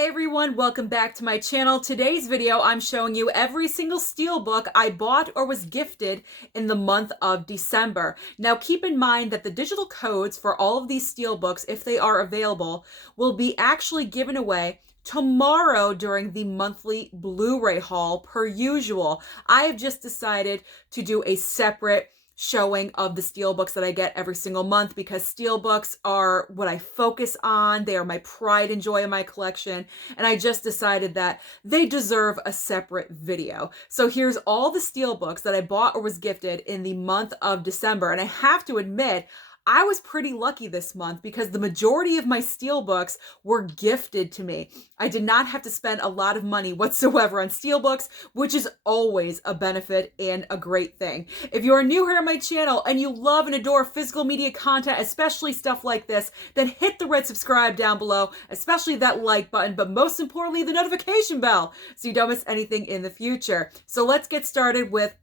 Hey everyone, welcome back to my channel. Today's video, I'm showing you every single Steelbook I bought or was gifted in the month of December. Now keep in mind that the digital codes for all of these Steelbooks, if they are available, will be actually given away tomorrow during the monthly Blu-ray haul per usual. I have just decided to do a separate showing of the Steelbooks that I get every single month because Steelbooks are what I focus on. They are my pride and joy in my collection. And I just decided that they deserve a separate video. So here's all the Steelbooks that I bought or was gifted in the month of December. And I have to admit, I was pretty lucky this month because the majority of my Steelbooks were gifted to me. I did not have to spend a lot of money whatsoever on Steelbooks, which is always a benefit and a great thing. If you are new here on my channel and you love and adore physical media content, especially stuff like this, then hit the red subscribe down below, especially that like button, but most importantly, the notification bell so you don't miss anything in the future. So let's get started with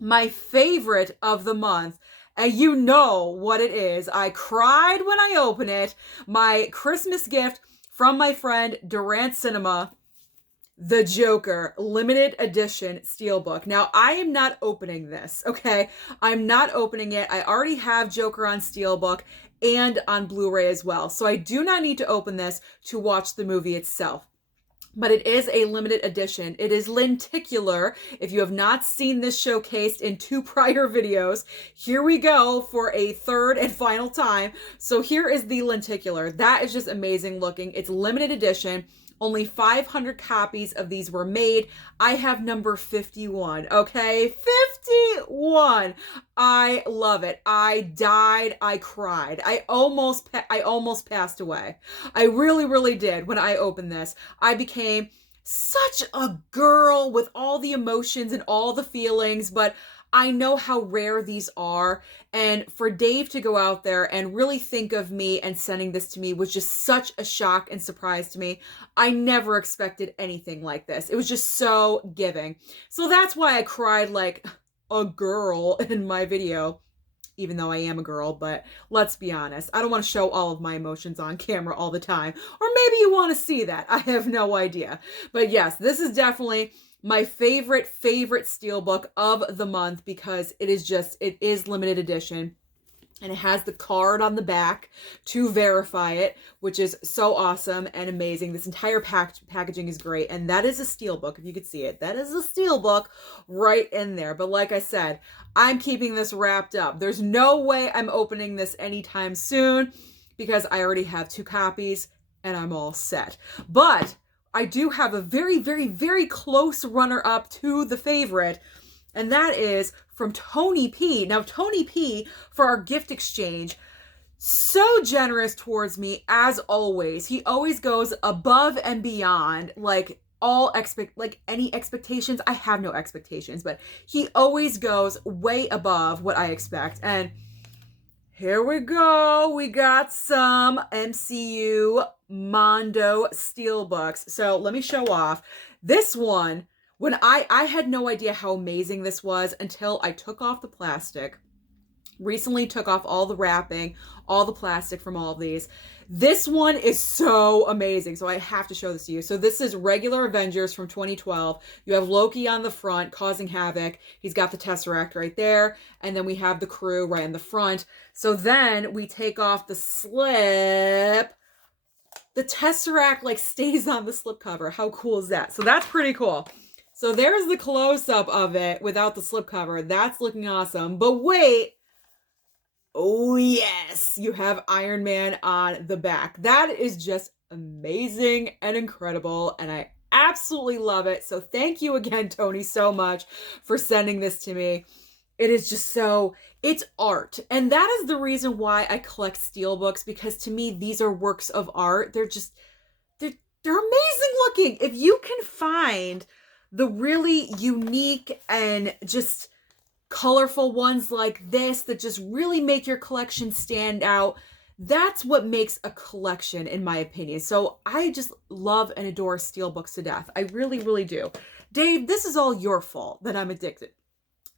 my favorite of the month. And you know what it is. I cried when I opened it. My Christmas gift from my friend Durant Cinema, The Joker limited edition Steelbook. Now, I am not opening this, okay? I'm not opening it. I already have Joker on Steelbook and on Blu-ray as well. So I do not need to open this to watch the movie itself. But it is a limited edition. It is lenticular. If you have not seen this showcased in 2 prior videos, here we go for a third and final time. So here is the lenticular. That is just amazing looking. It's limited edition. Only 500 copies of these were made. I have number 51, okay? 51. I love it. I died. I cried. I almost passed away. I really did when I opened this. I became such a girl with all the emotions and all the feelings, but I know how rare these are, and for Dave to go out there and really think of me and sending this to me was just such a shock and surprise to me. I never expected anything like this. It was just so giving. So that's why I cried like a girl in my video, even though I am a girl, but let's be honest. I don't want to show all of my emotions on camera all the time, or maybe you want to see that. I have no idea. But yes, this is definitely my favorite Steelbook of the month because it is limited edition and it has the card on the back to verify it, which is so awesome and amazing. This entire packaging is great, and that is a Steelbook, if you could see it. That is a Steelbook right in there. But like I said, I'm keeping this wrapped up. There's no way I'm opening this anytime soon because I already have 2 copies and I'm all set. But I do have a very close runner-up to the favorite, and that is from TonyP. Now, TonyP, for our gift exchange, so generous towards me, as always. He always goes above and beyond, like any expectations. I have no expectations, but he always goes way above what I expect, and here we go. We got some MCU Mondo Steelbooks. So let me show off. This one, when I had no idea how amazing this was until I took off the plastic. Recently took off all the wrapping, all the plastic from all of these. This one is so amazing, so I have to show this to you. So this is regular Avengers from 2012. You have Loki on the front causing havoc. He's got the Tesseract right there, and then we have the crew right in the front. So then we take off the slip. The Tesseract like stays on the slipcover. How cool is that? So that's pretty cool. So there's the close-up of it without the slipcover. That's looking awesome. But wait. Oh yes, you have Iron Man on the back. That is just amazing and incredible, and I absolutely love it. So thank you again, Tony, so much for sending this to me. It is just so, it's art. And that is the reason why I collect Steelbooks, because to me, these are works of art. They're amazing looking. If you can find the really unique and just colorful ones like this that just really make your collection stand out, that's what makes a collection, in my opinion. So I just love and adore Steelbooks to death. I really do. Dave, this is all your fault that I'm addicted.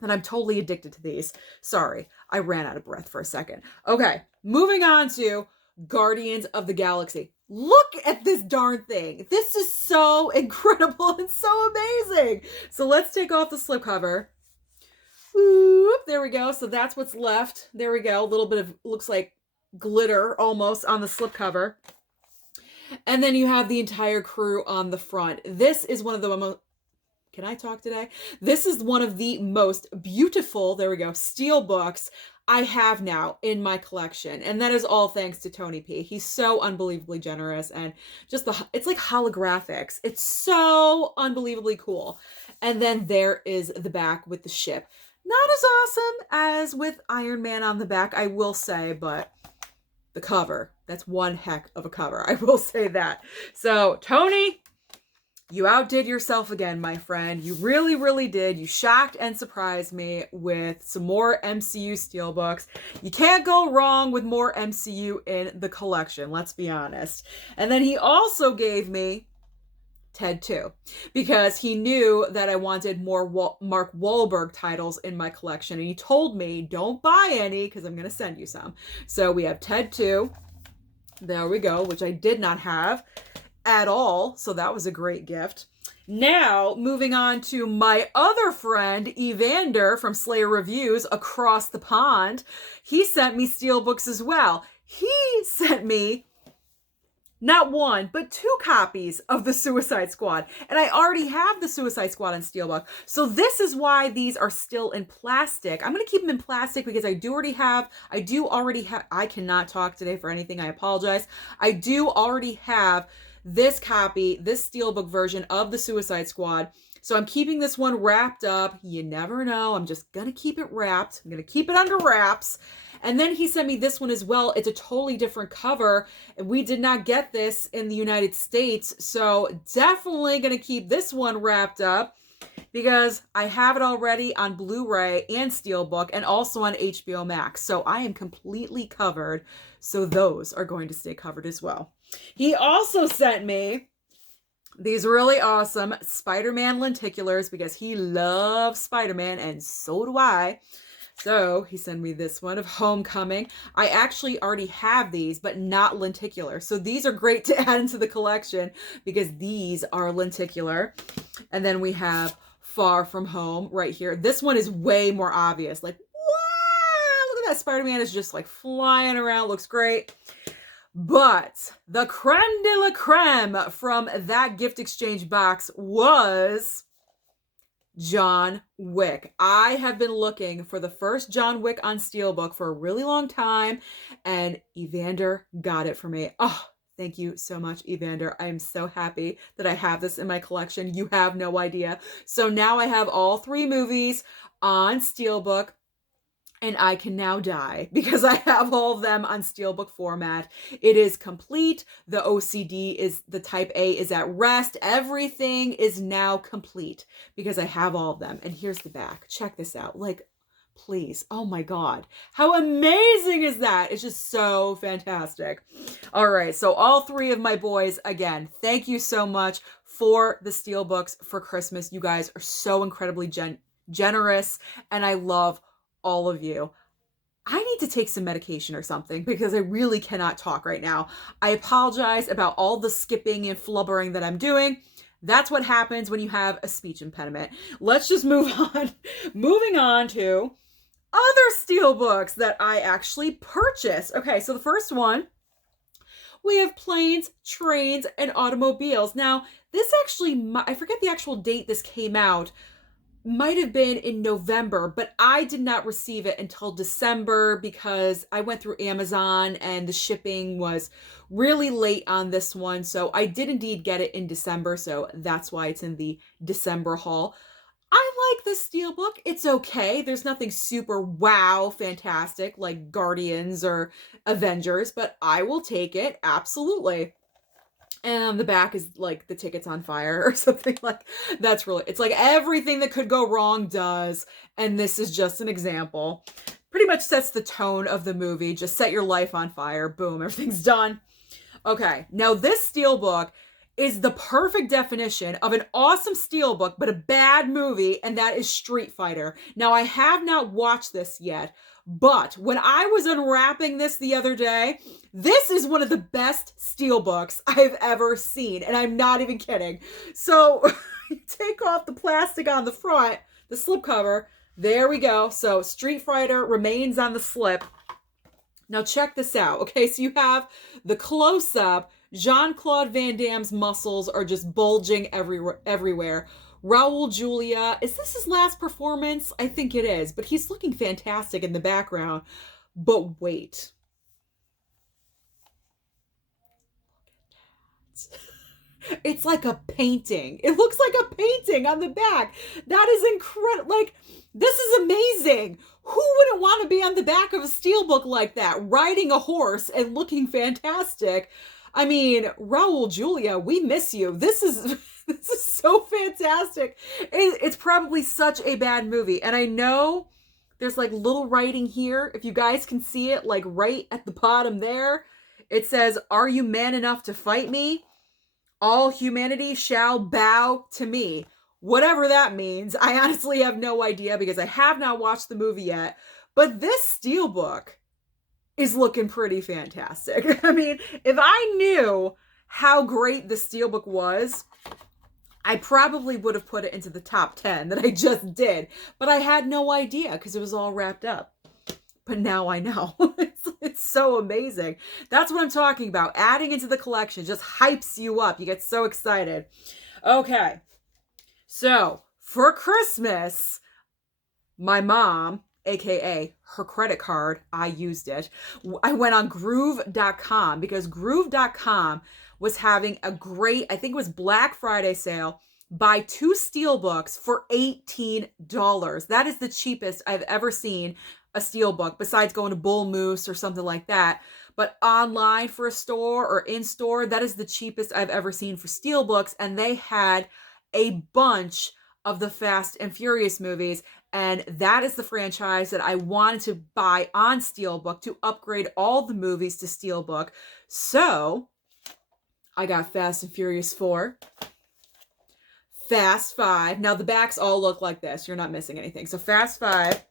That I'm totally addicted to these. Sorry, I ran out of breath for a second. Okay, moving on to Guardians of the Galaxy. Look at this darn thing. This is so incredible and so amazing. So let's take off the slipcover. Whoop, there we go. So that's what's left. There we go. A little bit of, looks like glitter almost on the slipcover. And then you have the entire crew on the front. This is one of the most, can I talk today? This is one of the most beautiful, there we go, Steelbooks I have now in my collection. And that is all thanks to TonyP. He's so unbelievably generous, and just it's like holographics. It's so unbelievably cool. And then there is the back with the ship. Not as awesome as with Iron Man on the back, I will say, but the cover, that's one heck of a cover. I will say that. So Tony, you outdid yourself again, my friend. You really, really did. You shocked and surprised me with some more MCU Steelbooks. You can't go wrong with more MCU in the collection, let's be honest. And then he also gave me Ted 2, because he knew that I wanted more Mark Wahlberg titles in my collection. And he told me, don't buy any because I'm going to send you some. So we have Ted 2. There we go, which I did not have at all. So that was a great gift. Now, moving on to my other friend, Evander from Slayer Reviews across the pond. He sent me Steelbooks as well. He sent me not one, but 2 copies of the Suicide Squad. And I already have the Suicide Squad on Steelbook. So this is why these are still in plastic. I'm going to keep them in plastic because I do already have, I cannot talk today for anything. I apologize. I do already have this copy, this Steelbook version of the Suicide Squad. So I'm keeping this one wrapped up. You never know. I'm just going to keep it wrapped. I'm going to keep it under wraps. And then he sent me this one as well. It's a totally different cover. We did not get this in the United States. So definitely going to keep this one wrapped up because I have it already on Blu-ray and Steelbook and also on HBO Max. So I am completely covered. So those are going to stay covered as well. He also sent me these really awesome Spider-Man lenticulars because he loves Spider-Man and so do I. So he sent me this one of Homecoming. I actually already have these, but not lenticular. So these are great to add into the collection because these are lenticular. And then we have Far From Home right here. This one is way more obvious. Like, wow, look at that. Spider-Man is just like flying around. Looks great. But the creme de la creme from that gift exchange box was John Wick. I have been looking for the first John Wick on Steelbook for a really long time, and Evander got it for me. Oh, thank you so much, Evander. I am so happy that I have this in my collection. You have no idea. So now I have all 3 movies on Steelbook. And I can now die because I have all of them on Steelbook format. It is complete. The OCD is, the type A is at rest. Everything is now complete because I have all of them. And here's the back. Check this out. Like, please. Oh my God. How amazing is that? It's just so fantastic. All right. So all 3 of my boys, again, thank you so much for the Steelbooks for Christmas. You guys are so incredibly generous, and I love all of you. I need to take some medication or something because I really cannot talk right now. I apologize about all the skipping and flubbering that I'm doing. That's what happens when you have a speech impediment. Let's just move on. Moving on to other Steelbooks that I actually purchased. Okay, so the first one, we have Planes, Trains, and Automobiles. Now, this actually, I forget the actual date this came out, might have been in November, but I did not receive it until December because I went through Amazon and the shipping was really late on this one. So I did indeed get it in December. So that's why it's in the December haul. I like this Steelbook. It's okay. There's nothing super wow fantastic like Guardians or Avengers, but I will take it. Absolutely. And on the back is like the ticket's on fire or something like that's really, it's like everything that could go wrong does. And this is just an example. Pretty much sets the tone of the movie. Just set your life on fire. Boom, everything's done. Okay, now this Steelbook is the perfect definition of an awesome steelbook, but a bad movie, and that is Street Fighter. Now, I have not watched this yet, but when I was unwrapping this the other day, this is one of the best steelbooks I've ever seen, and I'm not even kidding. So, take off the plastic on the front, the slipcover. There we go. So, Street Fighter remains on the slip. Now, check this out. Okay, so you have the close-up. Jean-Claude Van Damme's muscles are just bulging everywhere. Raul Julia, is this his last performance? I think it is, but he's looking fantastic in the background. But wait. It's like a painting. It looks like a painting on the back. That is incredible. Like, this is amazing. Who wouldn't want to be on the back of a steelbook like that, riding a horse and looking fantastic? I mean, Raul Julia, we miss you. This is so fantastic. It's probably such a bad movie. And I know there's like little writing here. If you guys can see it, like right at the bottom there, it says, "Are you man enough to fight me? All humanity shall bow to me." Whatever that means. I honestly have no idea because I have not watched the movie yet. But this steelbook is looking pretty fantastic. I mean, if I knew how great the steelbook was, I probably would have put it into the top 10 that I just did. But I had no idea because it was all wrapped up. But now I know. It's so amazing. That's what I'm talking about. Adding into the collection just hypes you up. You get so excited. Okay. So, for Christmas, my mom, aka her credit card, I used it. I went on groove.com because groove.com was having a great, I think it was Black Friday sale. Buy 2 steelbooks for $18. That is the cheapest I've ever seen a steelbook besides going to Bull Moose or something like that. But online for a store or in store, that is the cheapest I've ever seen for steelbooks. And they had a bunch of the Fast and Furious movies. And that is the franchise that I wanted to buy on steelbook to upgrade all the movies to steelbook. So I got Fast and Furious 4. Fast 5. Now the backs all look like this. You're not missing anything. So Fast 5.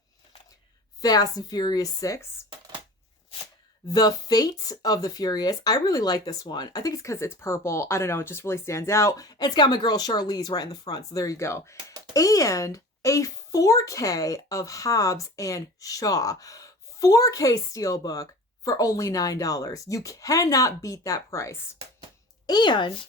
Fast and Furious 6. The Fate of the Furious. I really like this one. I think it's because it's purple. I don't know. It just really stands out. And it's got my girl Charlize right in the front. So there you go. And a 4K of Hobbs and Shaw. 4K steelbook for only $9. You cannot beat that price. And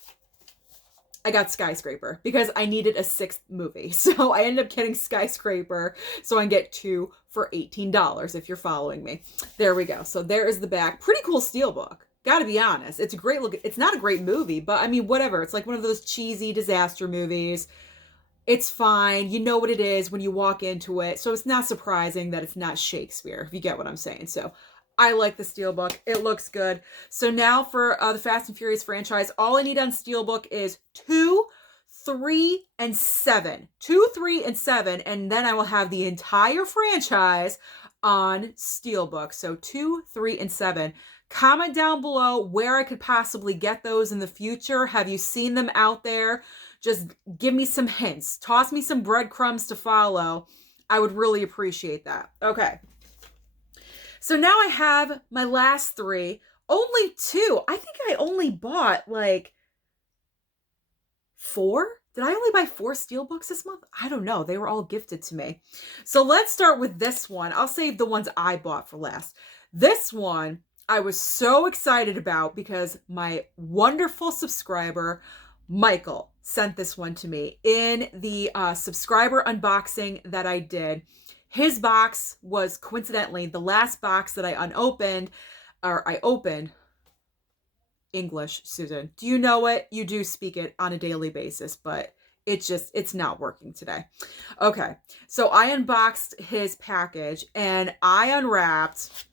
I got Skyscraper because I needed a 6th movie. So I ended up getting Skyscraper so I can get 2 for $18 if you're following me. There we go. So there is the back. Pretty cool steelbook. Gotta be honest. It's a great look. It's not a great movie, but I mean, whatever. It's like one of those cheesy disaster movies. It's fine. You know what it is when you walk into it. So it's not surprising that it's not Shakespeare, if you get what I'm saying. So I like the steelbook. It looks good. So now for the Fast and Furious franchise, all I need on steelbook is 2, 3, and 7. 2, 3, and 7. And then I will have the entire franchise on steelbook. So 2, 3, and 7. Comment down below where I could possibly get those in the future. Have you seen them out there? Just give me some hints. Toss me some breadcrumbs to follow. I would really appreciate that. Okay. So now I have my last 3. Only 2. I think I only bought like 4. Did I only buy 4 steelbooks this month? I don't know. They were all gifted to me. So let's start with this one. I'll save the ones I bought for last. This one I was so excited about because my wonderful subscriber, Michael, sent this one to me in the subscriber unboxing that I did. His box was coincidentally the last box that I unopened, or I opened. English, Susan. Do you know it? You do speak it on a daily basis, but it's not working today. Okay, so I unboxed his package and I unwrapped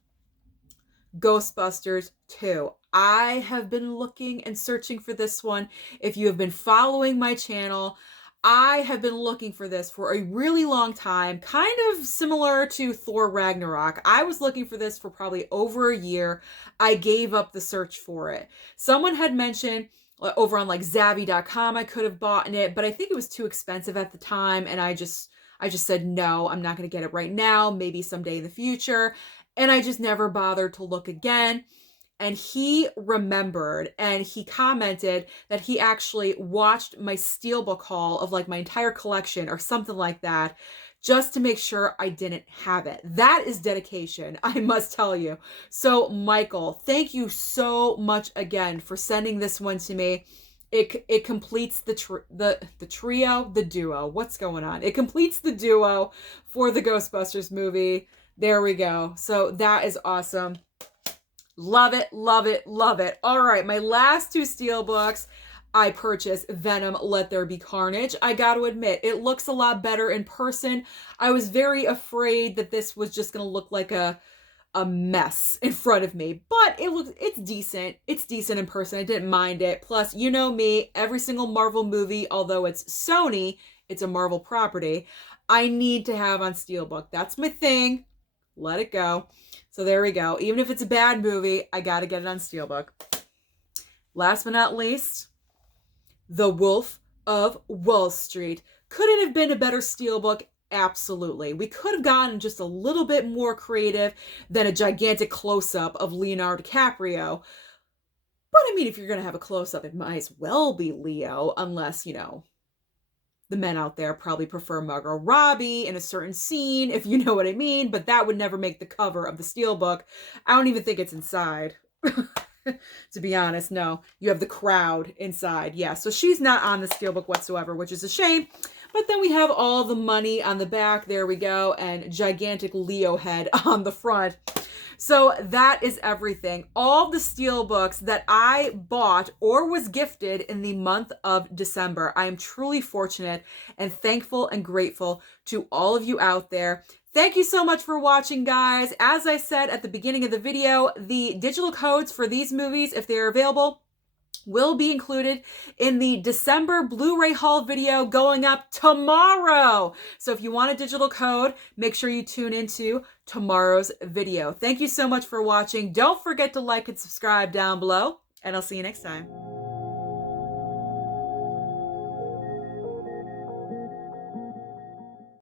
Ghostbusters 2. I have been looking and searching for this one. If you have been following my channel, I have been looking for this for a really long time, kind of similar to Thor Ragnarok. I was looking for this for probably over a year. I gave up the search for it. Someone had mentioned over on like Zavvi.com I could have bought it, but I think it was too expensive at the time, and I just said no, I'm not going to get it right now, maybe someday in the future, and I just never bothered to look again. And he remembered, and he commented that he actually watched my Steelbook haul of like my entire collection or something like that, just to make sure I didn't have it. That is dedication, I must tell you. So Michael, thank you so much again for sending this one to me. It completes the duo. What's going on? It completes the duo for the Ghostbusters movie. There we go. So that is awesome. Love it, love it, love it. All right, my last two Steelbooks. I purchased Venom, Let There Be Carnage. I got to admit, it looks a lot better in person. I was very afraid that this was just going to look like a mess in front of me, but it's decent. It's decent in person. I didn't mind it. Plus, you know me, every single Marvel movie, although it's Sony, it's a Marvel property, I need to have on Steelbook. That's my thing. Let it go. So there we go. Even if it's a bad movie, I got to get it on Steelbook. Last but not least, The Wolf of Wall Street. Could it have been a better Steelbook? Absolutely. We could have gotten just a little bit more creative than a gigantic close-up of Leonardo DiCaprio. But I mean, if you're going to have a close-up, it might as well be Leo, unless, you know, the men out there probably prefer Margot Robbie in a certain scene, if you know what I mean, but that would never make the cover of the Steelbook. I don't even think it's inside. To be honest, no. You have the crowd inside. Yeah, so she's not on the Steelbook whatsoever, which is a shame. But then we have all the money on the back. There we go. And gigantic Leo head on the front. So that is everything. All the Steelbooks that I bought or was gifted in the month of December. I am truly fortunate and thankful and grateful to all of you out there. Thank you so much for watching, guys. As I said at the beginning of the video, the digital codes for these movies, if they're available, will be included in the December Blu-ray haul video going up tomorrow. So if you want a digital code, make sure you tune into tomorrow's video. Thank you so much for watching. Don't forget to like and subscribe down below, and I'll see you next time.